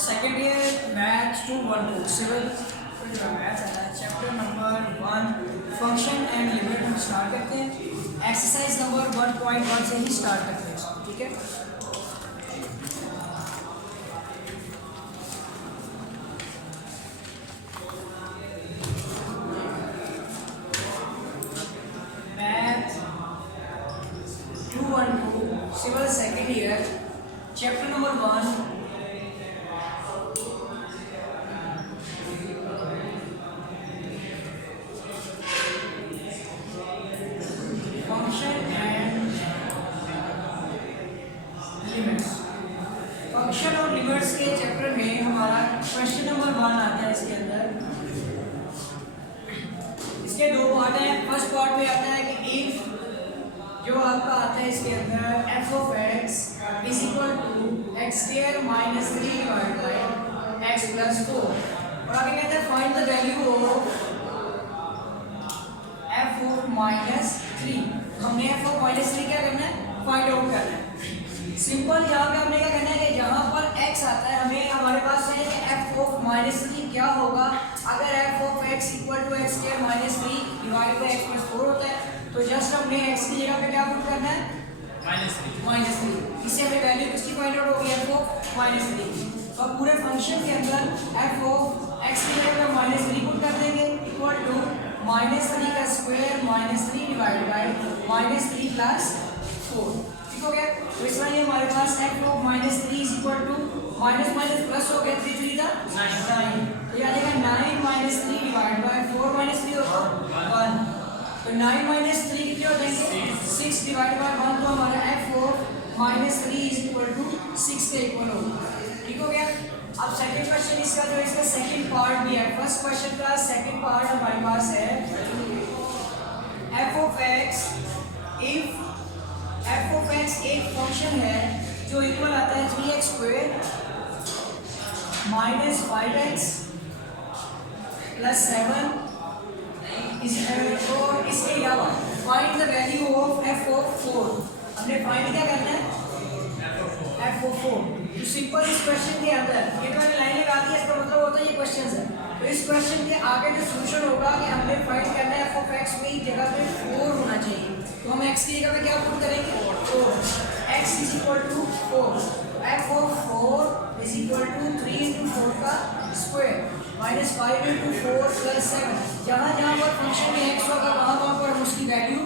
Second year math 212 civil math है chapter number 1 function and limit हम start करते हैं। एक्सरसाइज नंबर 1.1 से ही स्टार्ट करते हैं इसको, ठीक है। Math 212 civil second year chapter number 1 function और लिमिट्स के चैप्टर में हमारा क्वेश्चन नंबर 1 आता है। इसके अंदर इसके दो पार्ट हैं। फर्स्ट पार्ट में आता है कि इफ जो आपका आता है इसके अंदर f of x is equal to x square minus 3 divide by x plus 4 और आगे कहते हैं find the value of f of minus 3। हमने f ऑफ माइनस 3 क्या करना है, फाइंड आउट करना है। सिंपल यहाँ पे हमने क्या करना है कि जहाँ पर x आता है हमें हमारे पास है कि f ऑफ माइनस 3 क्या होगा। अगर f of x equal to x square minus 3 divide by x plus 4 होता है तो जस्ट हमने x की जगह पे क्या पुट करना है, माइनस 3। इससे हमें वैल्यू किसकी फाइंड आउट होगी, f ऑफ माइनस 3। तो पूरे फंक्शन के अंदर f ऑफ x की जगह पे माइनस 3 पुट कर देंगे इक्वल टू माइनस 3 का square minus 3 divide by minus 3 plus 4। ठीक हो गया। तो इस तरह ये हमारे पास f of minus 3 is equal to minus minus plus हो गया 3 3 का 9। तो ये आ जाएगा 9 माइनस 3 डिवाइड बाय 4 माइनस 3 होगा 1। तो 9 माइनस 3 कितने हो जाएंगे 6 डिवाइड बाय 1। तो हमारा f of minus 3 is equal to 6 के इक्वल होगा। ठीक हो गया। अब सेकंड क्वेश्चन इसका जो इसका सेकंड पार्ट भी है। फर्स्ट क्वेश्चन का सेकंड पार्ट हमारे पास है f of x if f of x एक फंक्शन है जो इक्वल आता है 3x square minus 5x plus 7 और इसके अलावा find the value of f of 4। हमने फाइंड क्या करना है, f ऑफ 4। तो सिंपल इस क्वेश्चन के अंदर ये तो मैंने लाइन लगा दी है, इसका मतलब होता है ये क्वेश्चन है। तो इस क्वेश्चन के आगे जो सॉल्यूशन होगा कि हमने फाइंड करना है f ऑफ x में जगह पे 4 होना चाहिए। तो हम x की जगह पे क्या पुट करेंगे 4। x is equal to 4। f of 4 is equal to 3 into 4 का स्क्वायर माइनस 5 into 4 प्लस 7। जहाँ जहाँ पर फंक्शन में x होगा वहाँ पर हम उसकी वैल्यू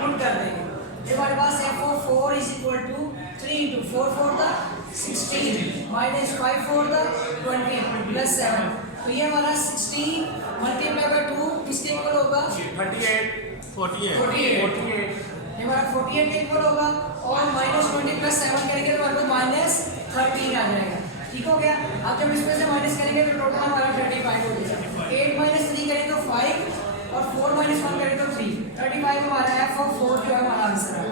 पुट कर देंगे। हमारे पास f of 4 is equal to 3 into 4 4 का 16 माइनस 5 4 का 20 प्लस 7। तो ये हमारा 16 मल्टीप्लाई बाय 2 किसके इक्वल होगा 48। ये हमारा 48 के इक्वल होगा और माइनस 20 प्लस 7 करेंगे तो हमारे माइनस 13 आ जाएगा। ठीक हो गया। अब जब इसमें से माइनस करेंगे तो टोटल हमारा 35 हो जाएगा। 8 माइनस 3 करें तो 5 और 4 माइनस 1 करें तो 3। 35 हमारा f ऑफ 4 जो है हमारा आंसर है।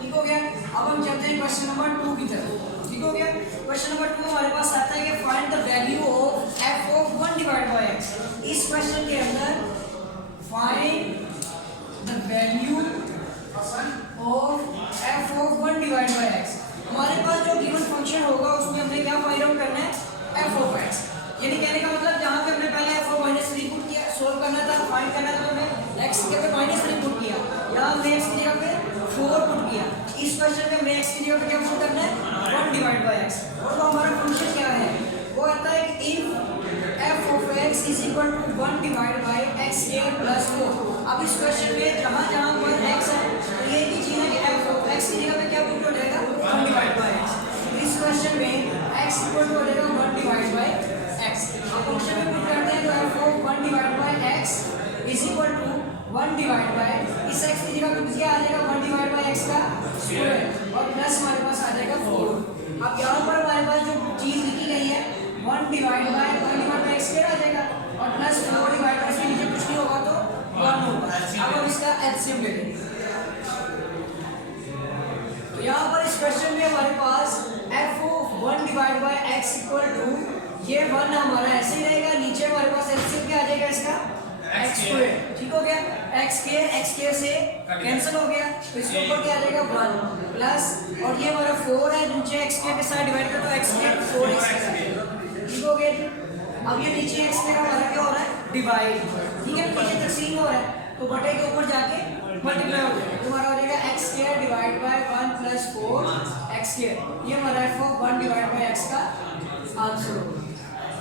ठीक हो गया। अब हम चलते हैं क्वेश्चन नंबर 2 की तरफ। ठीक हो गया। क्वेश्चन नंबर 2 हमारे पास आता है कि find the value of f of 1 divide by x। इस क्वेश्चन के अंदर find the value of f of 1 divide by x। हमारे पास जो गिवन फंक्शन होगा उसमें हमने क्या फाइंड आउट करना है, f ऑफ x। यानी कहने का मतलब जहां पे हमने पहले f ऑफ माइनस 3 पुट किया, सोल्व करना था, फाइंड करना था, तो हमने x की जगह पे माइनस 3 पुट किया। यहां हमने x की जगह पे 4 पुट किया। इस क्वेश्चन में हमने x की जगह पे क्या पुट करना है 1 डिवाइड बाय x। और तो हमारा फंक्शन क्या है, वो आता है कि if f of x is equal to 1 divide by x square plus 4। अब इस क्वेश्चन में जहां जहां पर x है तो ये की चीज है कि f ऑफ x की जगह पे क्या पुट हो जाएगा 1 डिवाइड बाय x। इस क्वेश्चन में x इक्वल टू हो जाएगा 1 डिवाइड बाय x। अब फंक्शन में पुट करते हैं तो f of 1 divide by x is equal to 1 divide by इस x की जगह पे क्या आ जाएगा 1 डिवाइड बाय x का स्क्वायर और प्लस हमारे पास आ जाएगा 4। अब यहाँ पर हमारे पास जो चीज लिखी गई है 1 डिवाइड बाय x स्क्वायर आ जाएगा और प्लस 4 डिवाइड बाय इसके नीचे कुछ नहीं होगा तो 1 होगा। अब हम इसका एलसीएम ले लेंगे। तो यहाँ पर इस क्वेश्चन में हमारे पास f of 1 divide by x equal to ये 1 हमारा ऐसे ही रहेगा, नीचे हमारे पास एलसीएम क्या आ जाएगा इसका एक्स स्क्वायर, ठीक हो गया। एक्स स्क्वायर से कैंसिल हो गया, तो इसके ऊपर क्या आ जाएगा 1 प्लस, और ये हमारा 4 है, नीचे एक्स स्क्वायर के साथ डिवाइड कर तो एक्स स्क्वायर 4x, ठीक हो गया जी। अब ये नीचे एक्स स्क्वायर हमारा क्या हो रहा है डिवाइड, ठीक है, नीचे तकसीम हो रहा है तो बटे के ऊपर जाके मल्टीप्लाई हो जाएगा, तो हमारा हो जाएगा x square divide by 1 plus 4 x square, ये हमारा f of 1 divide by x का आंसर होगा,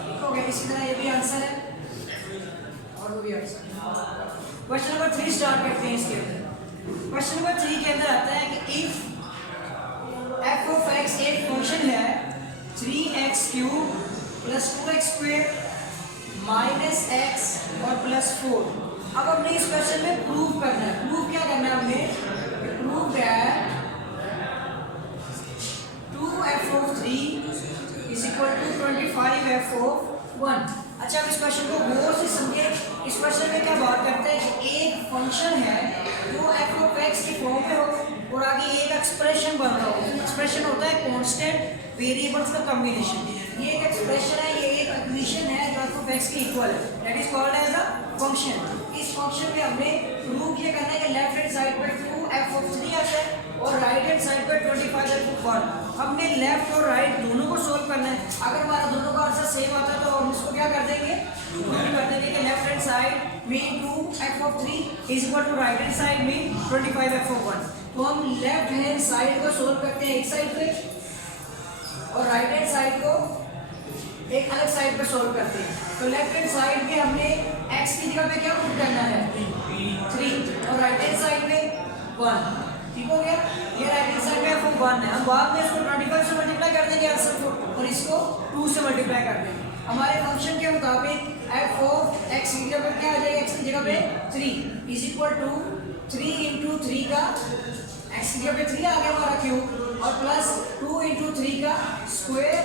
ठीक हो गया। इसी तरह ये भी आंसर है और वो भी आंसर। क्वेश्चन नंबर 3 स्टार्ट करते हैं इसके अंदर। क्वेश्चन नंबर 3 के अंदर आता है कि इफ f ऑफ x एक फंक्शन है 3x cube plus 2x square minus x और प्लस 4। अब हमने इस क्वेश्चन में प्रूव करना है। प्रूव क्या करना है हमने, प्रूव है 2f of 3 is equal to 25f of 1। अच्छा, अब इस क्वेश्चन को गौर से समझे। इस क्वेश्चन में क्या बात करते हैं कि एक फंक्शन है जो f ऑफ x की फॉर्म में हो और आगे एक एक्सप्रेशन बन रहा हो। एक्सप्रेशन होता है कांस्टेंट वेरिएबल्स का कॉम्बिनेशन। ये एक एक्सप्रेशन है, ये एक इक्वेशन है जो f ऑफ x के इक्वल है, that is called as a function. इस फंक्शन पे हमने प्रूव ये करना है कि लेफ्ट हैंड साइड पे 2f ऑफ 3 आता है और राइट हैंड साइड पे 25f ऑफ 1। हमने लेफ्ट और राइट दोनों को सोल्व करना है। अगर हमारा दोनों का आंसर सेम आता है तो हम इसको क्या कर देंगे, प्रूव कर देंगे कि लेफ्ट हैंड साइड में 2f of 3 is equal to right hand side में 25f ऑफ 1। तो हम लेफ्ट हैंड साइड को सोल्व करते हैं एक साइड पे और राइट हैंड साइड को एक अलग साइड पे सोल्व करते हैं। तो लेफ्ट हैंड साइड पे हमने x की जगह पे क्या पुट करना है 3 और राइट हैंड साइड पे 1, ठीक हो गया। ये राइट हैंड साइड पे f ऑफ 1 है, हम बाद में इसको 25 से मल्टीप्लाई कर देंगे आंसर को और इसको 2 से मल्टीप्लाई कर देंगे। हमारे फंक्शन के मुताबिक f ऑफ x की जगह पे क्या आ जाएगा, x की जगह पे 3 इज इक्वल टू 3 इंटू 3 का x की जगह पे 3 आ गया हमारा क्यूब और प्लस 2 इंटू 3 का स्क्वायर।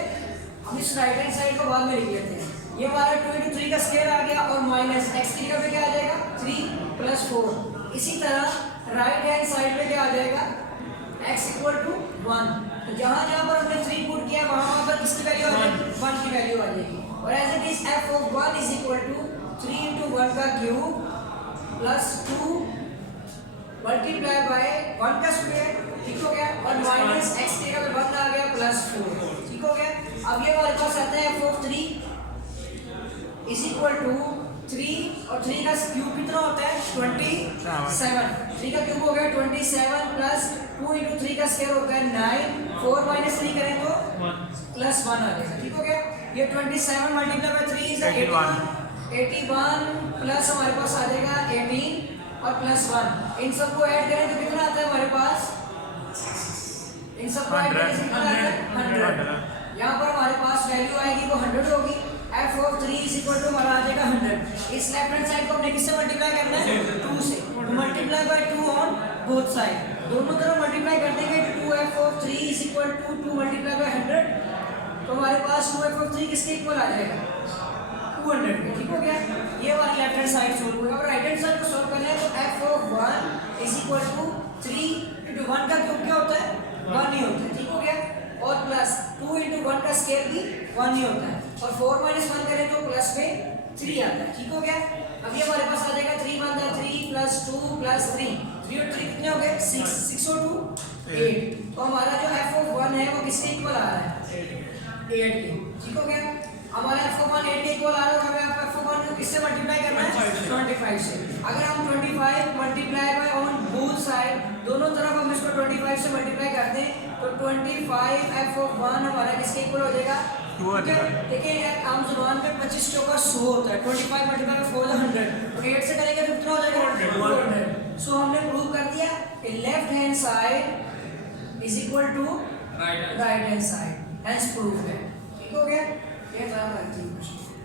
हम इस राइट हैंड साइड को बाद में लिख लेते हैं। ये हमारा 2 इंटू 3 का स्क्वायर आ गया और माइनस x की जगह पे क्या आ जाएगा 3 प्लस 4। इसी तरह राइट हैंड साइड पे क्या आ जाएगा x इक्वल टू 1। तो जहाँ जहाँ पर हमने 3 पुट किया वहाँ पर किसकी वैल्यू आ जाएगी 1 की वैल्यू आ जाएगी। और as it is f of 1 is equal to 3 into 1 का क्यूब प्लस 2 मल्टीप्लाई बाय 1 का स्क्वायर, ठीक हो गया, और माइनस x की जगह पे 1 आ गया प्लस 4, ठीक हो गया। अब ये हमारे पास आता है f of 3 is equal to 3 और 3 का क्यूब कितना होता है 27। 3 का क्यूब हो गया 27 प्लस 2 इंटू 3 का स्क्वायर होता है 9, 4 माइनस 3 करें तो प्लस 1 आ जाएगा, ठीक हो गया। ये 27 मल्टीप्लाई बाय 3 इज 81 प्लस हमारे पास आ जाएगा 18 और प्लस 1। इन सबको ऐड करें तो कितना आता है हमारे पास, इन सबको ऐड करें तो कितना आता है 100। यहाँ पर हमारे पास वैल्यू आएगी वो 100 होगी। f of 3 is equal to हमारा आ जाएगा 100। इस लेफ्ट हैंड साइड को हमने किससे मल्टीप्लाई करना है 2 से, तो multiply by 2 on both side, दोनों तरफ मल्टीप्लाई कर देंगे। 2f of 3 is equal to 2 multiply by 100, तो हमारे पास 2f ऑफ 3 किसके इक्वल आ जाएगा 200 के, ठीक हो गया। ये हमारी लेफ्ट हैंड साइड सोल्व हुई। और राइट हैंड साइड को सोल्व करना है तो f of 1 is equal to 3 into 1 का क्यूब क्या होता है 1 ही होता है, ठीक हो गया, और प्लस 2 इंटू 1 का स्क्वायर भी 1 ही होता है, और 4 माइनस 1 करें तो प्लस में 3 आता है, ठीक हो गया। अब ये हमारे पास आ जाएगा 3 बनता है 3 प्लस 2 प्लस 3, 3 और 3 कितने हो गए 6, 6 और 2 8। तो हमारा जो f ऑफ 1 है वो किसके इक्वल आ रहा है 8 के, ठीक हो गया। हमारा f ऑफ 1 8 के इक्वल आ रहा है, हमें f ऑफ 1 को किससे मल्टीप्लाई करना है 25 से। अगर हम 25 multiply by on both side, दोनों तरफ हम इसको 25 से मल्टीप्लाई कर दें तो 25 f ऑफ 1 हमारा किसके इक्वल हो जाएगा, ठीक है। देखिए आम जुबान पे 25 चौका 100 होता है, 25 मल्टीप्लाई बाय 4 100, तो 8 से करेंगे तो कितना हो जाएगा 200। सो हमने प्रूव कर दिया कि left hand side is equal to right hand side, hence proof है, ठीक हो गया। ये ध्यान रखिए।